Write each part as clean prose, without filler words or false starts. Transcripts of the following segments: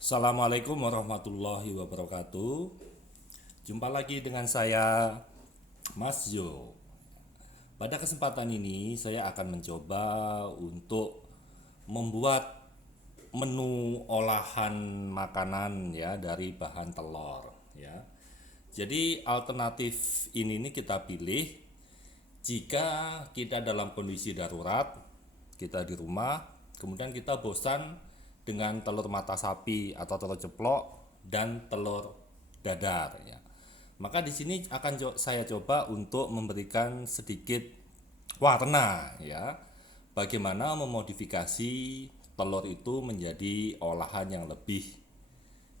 Assalamualaikum warahmatullahi wabarakatuh. Jumpa lagi dengan saya, Mas Jo. Pada kesempatan ini saya akan mencoba untuk membuat menu olahan makanan ya dari bahan telur ya. Jadi alternatif ini nih kita pilih jika kita dalam kondisi darurat, kita di rumah, kemudian kita bosan dengan telur mata sapi atau telur ceplok dan telur dadar ya. Maka di sini akan saya coba untuk memberikan sedikit warna ya. Bagaimana memodifikasi telur itu menjadi olahan yang lebih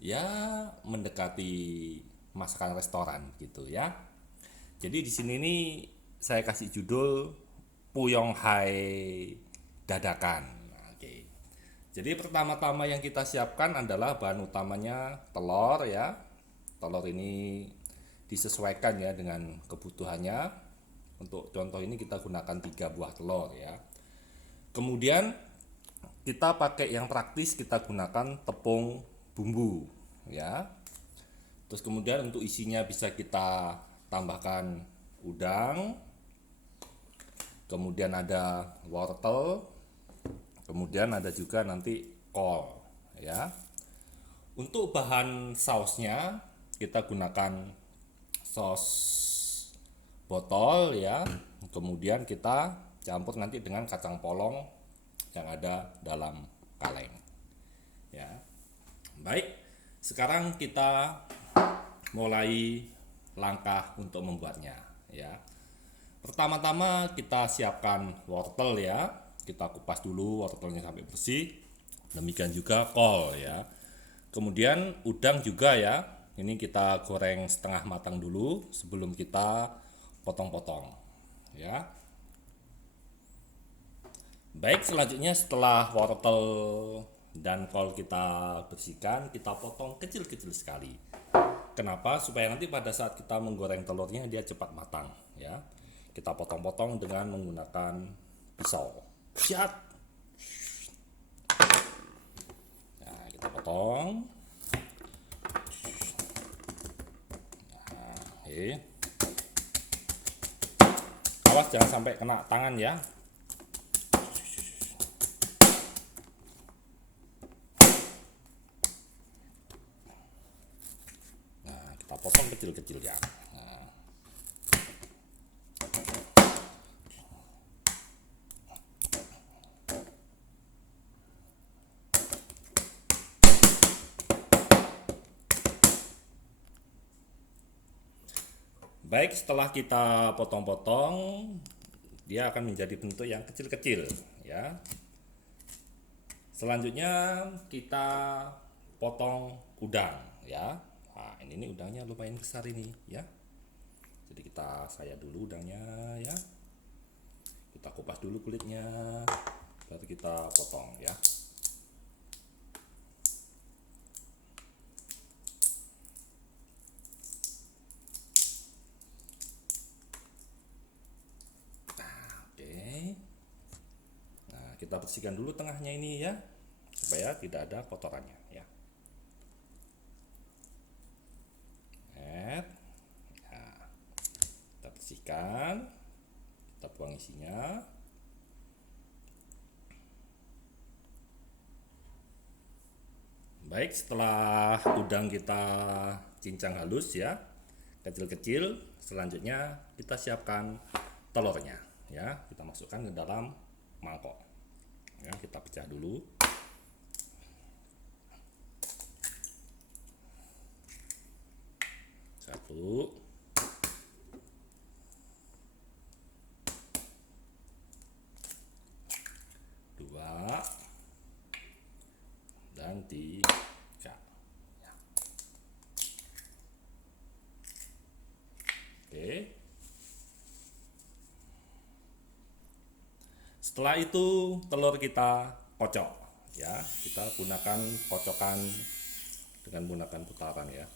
ya mendekati masakan restoran gitu ya. Jadi di sini nih saya kasih judul Puyong Hai Dadakan. Oke. Jadi pertama-tama yang kita siapkan adalah bahan utamanya telur ya. Telur ini disesuaikan ya dengan kebutuhannya. Untuk contoh ini kita gunakan 3 buah telur ya. Kemudian kita pakai yang praktis, kita gunakan tepung bumbu ya. Terus kemudian untuk isinya bisa kita tambahkan udang, kemudian ada wortel, kemudian ada juga nanti kol ya. Untuk bahan sausnya kita gunakan saus botol ya, kemudian kita campur nanti dengan kacang polong yang ada dalam kaleng ya. Baik, sekarang kita mulai langkah untuk membuatnya ya. Pertama-tama kita siapkan wortel ya. Kita kupas dulu wortelnya sampai bersih. Demikian juga kol ya. Kemudian udang juga ya. Ini kita goreng setengah matang dulu sebelum kita potong-potong ya. Baik, selanjutnya setelah wortel dan kol kita bersihkan, kita potong kecil-kecil sekali. Kenapa? Supaya nanti pada saat kita menggoreng telurnya dia cepat matang ya. Kita potong-potong dengan menggunakan pisau. Siap. Nah, kita potong. Oke. Awas jangan sampai kena tangan ya. Nah, kita potong kecil-kecil ya. Baik, setelah kita potong-potong, dia akan menjadi bentuk yang kecil-kecil ya. Selanjutnya kita potong udang ya. Nah, ini udangnya lumayan besar ini ya. Jadi saya dulu udangnya ya. Kita kupas dulu kulitnya, baru kita potong ya. Oke. Nah, kita bersihkan dulu tengahnya ini ya, supaya tidak ada kotorannya ya. Nah, kita bersihkan, kita buang isinya. Baik, setelah udang kita cincang halus ya, kecil-kecil, selanjutnya kita siapkan telurnya ya. Kita masukkan ke dalam mangkok. Ya, kita pecah dulu. Satu, dua, dan tiga. Ya. Oke. Setelah itu telur kita kocok ya. Kita gunakan kocokan dengan menggunakan putaran ya.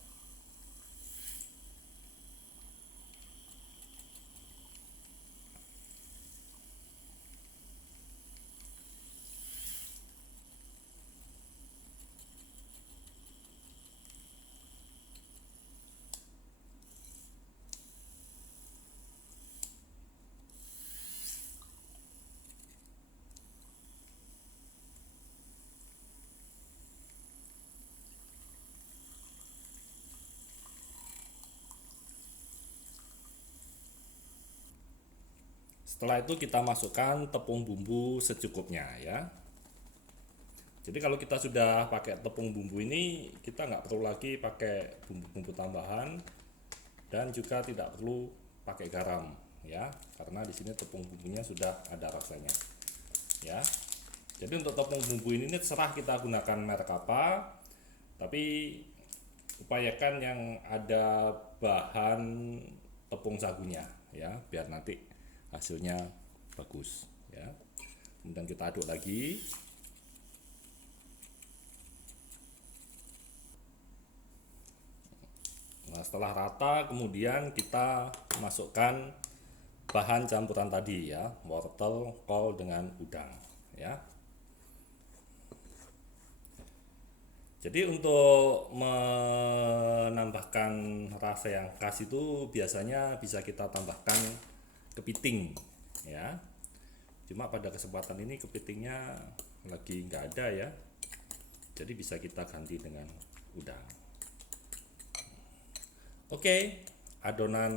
Setelah itu kita masukkan tepung bumbu secukupnya ya. Jadi kalau kita sudah pakai tepung bumbu ini, kita nggak perlu lagi pakai bumbu-bumbu tambahan dan juga tidak perlu pakai garam ya, karena di sini tepung bumbunya sudah ada rasanya ya. Jadi untuk tepung bumbu ini terserah kita gunakan merek apa, tapi upayakan yang ada bahan tepung sagunya ya, biar nanti hasilnya bagus ya. Kemudian kita aduk lagi. Nah, setelah rata kemudian kita masukkan bahan campuran tadi ya, wortel, kol dengan udang ya. Jadi untuk menambahkan rasa yang khas itu biasanya bisa kita tambahkan kepiting ya. Cuma pada kesempatan ini kepitingnya lagi nggak ada ya, jadi bisa kita ganti dengan udang. Oke, adonan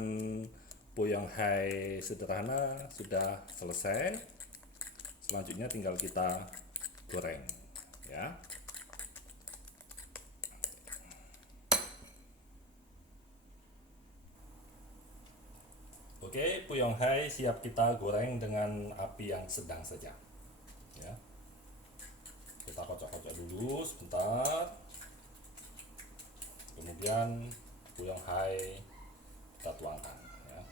Boyong Hai sederhana sudah selesai. Selanjutnya tinggal kita goreng ya. Oke, Boyong Hai siap kita goreng dengan api yang sedang saja ya. Kita kocok-kocok dulu sebentar. Kemudian Boyong Hai kita tuangkan ya.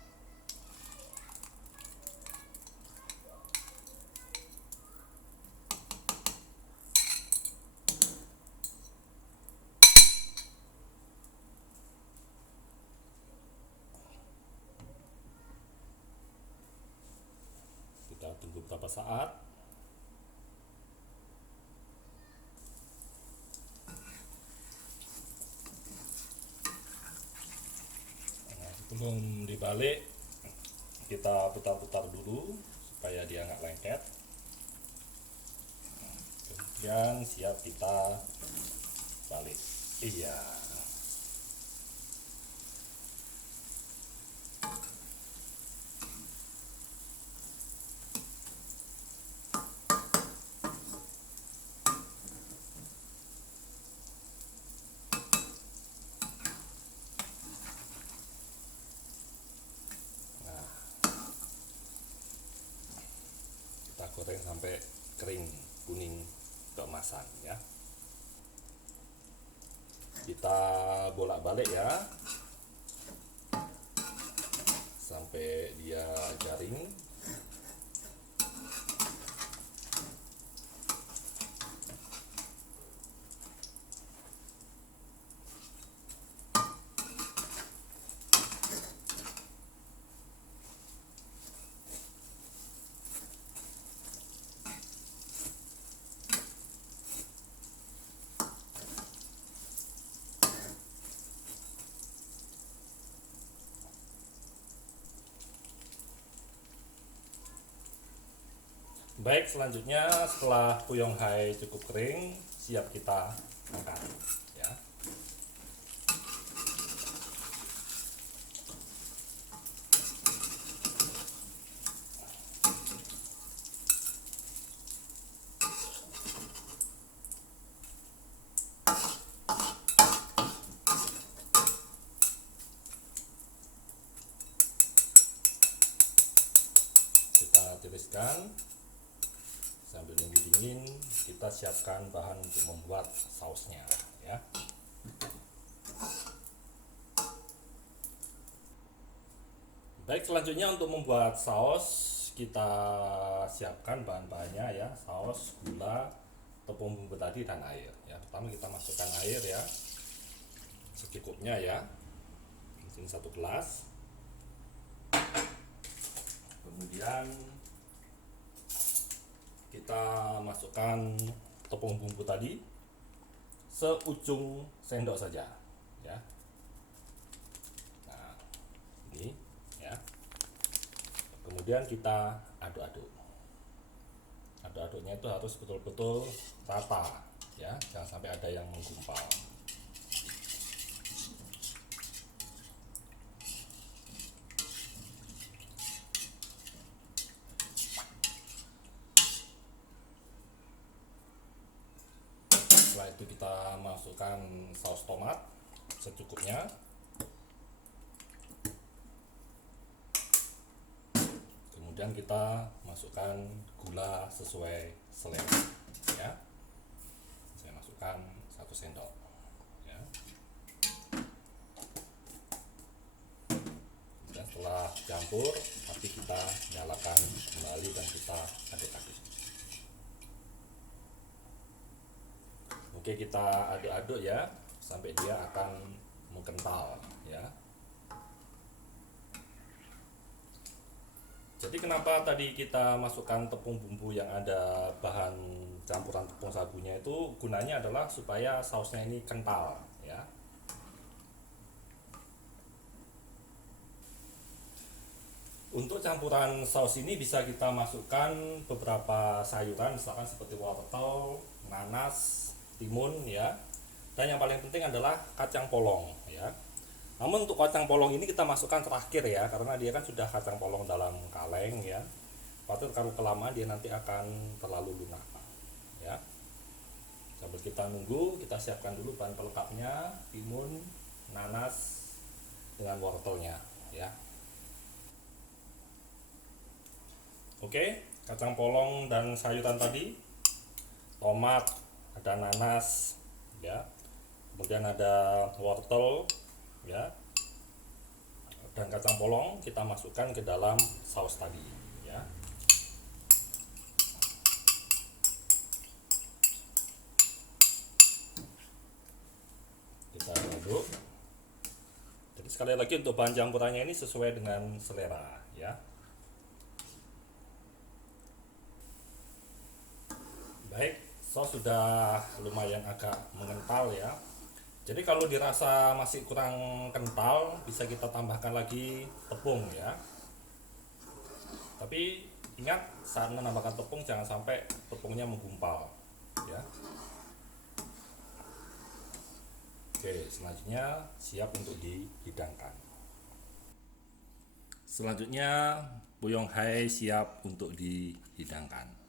Kita tunggu beberapa saat. Nah, sebelum dibalik kita putar-putar dulu supaya dia nggak lengket. Kemudian siap kita balik. Iya. Kita goreng sampai kering, kuning, keemasan ya. Kita bolak-balik ya sampai dia garing. Baik, selanjutnya setelah Boyong Hai cukup kering, siap kita angkat ya. Kita tiriskan. Sambil nunggu dingin, kita siapkan bahan untuk membuat sausnya ya. Baik, selanjutnya untuk membuat saus kita siapkan bahan-bahannya ya, saus, gula, tepung bumbu tadi dan air ya. Pertama kita masukkan air ya, secukupnya ya. Ini 1 gelas. Kemudian kita masukkan tepung bumbu tadi seujung sendok saja ya. Nah, ini ya. Kemudian kita aduk-aduk. Aduk-aduknya itu harus betul-betul rata ya, jangan sampai ada yang menggumpal. itu kita masukkan saus tomat secukupnya. Kemudian kita masukkan gula sesuai selera ya. Saya masukkan 1 sendok ya. Dan setelah campur, nanti kita nyalakan kembali dan kita aduk-aduk. Oke, kita aduk-aduk ya sampai dia akan mengkental ya. Jadi kenapa tadi kita masukkan tepung bumbu yang ada bahan campuran tepung sagunya itu gunanya adalah supaya sausnya ini kental ya. Untuk campuran saus ini bisa kita masukkan beberapa sayuran, misalkan seperti wortel, nanas, timun ya. Dan yang paling penting adalah kacang polong ya. Namun untuk kacang polong ini kita masukkan terakhir ya, karena dia kan sudah kacang polong dalam kaleng ya. Patut kalau kelamaan dia nanti akan terlalu lunak ya. Sambil kita nunggu, kita siapkan dulu bahan pelengkapnya, timun, nanas dengan wortelnya ya. Oke, kacang polong dan sayuran tadi, tomat, ada nanas ya, kemudian ada wortel ya, dan kacang polong kita masukkan ke dalam saus tadi ya. Kita aduk. Jadi sekali lagi untuk bahan campurannya ini sesuai dengan selera ya. Baik, saus sudah lumayan agak mengental ya. Jadi kalau dirasa masih kurang kental, bisa kita tambahkan lagi tepung ya. Tapi ingat, saat menambahkan tepung jangan sampai tepungnya menggumpal ya. Oke, selanjutnya siap untuk dihidangkan. Selanjutnya buyong hai siap untuk dihidangkan.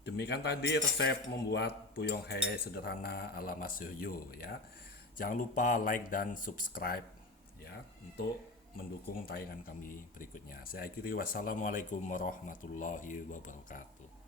Demikian tadi resep membuat buyong hai sederhana ala Mas Yoyo ya. Jangan lupa like dan subscribe ya untuk mendukung tayangan kami berikutnya. Saya akhiri, wassalamualaikum warahmatullahi wabarakatuh.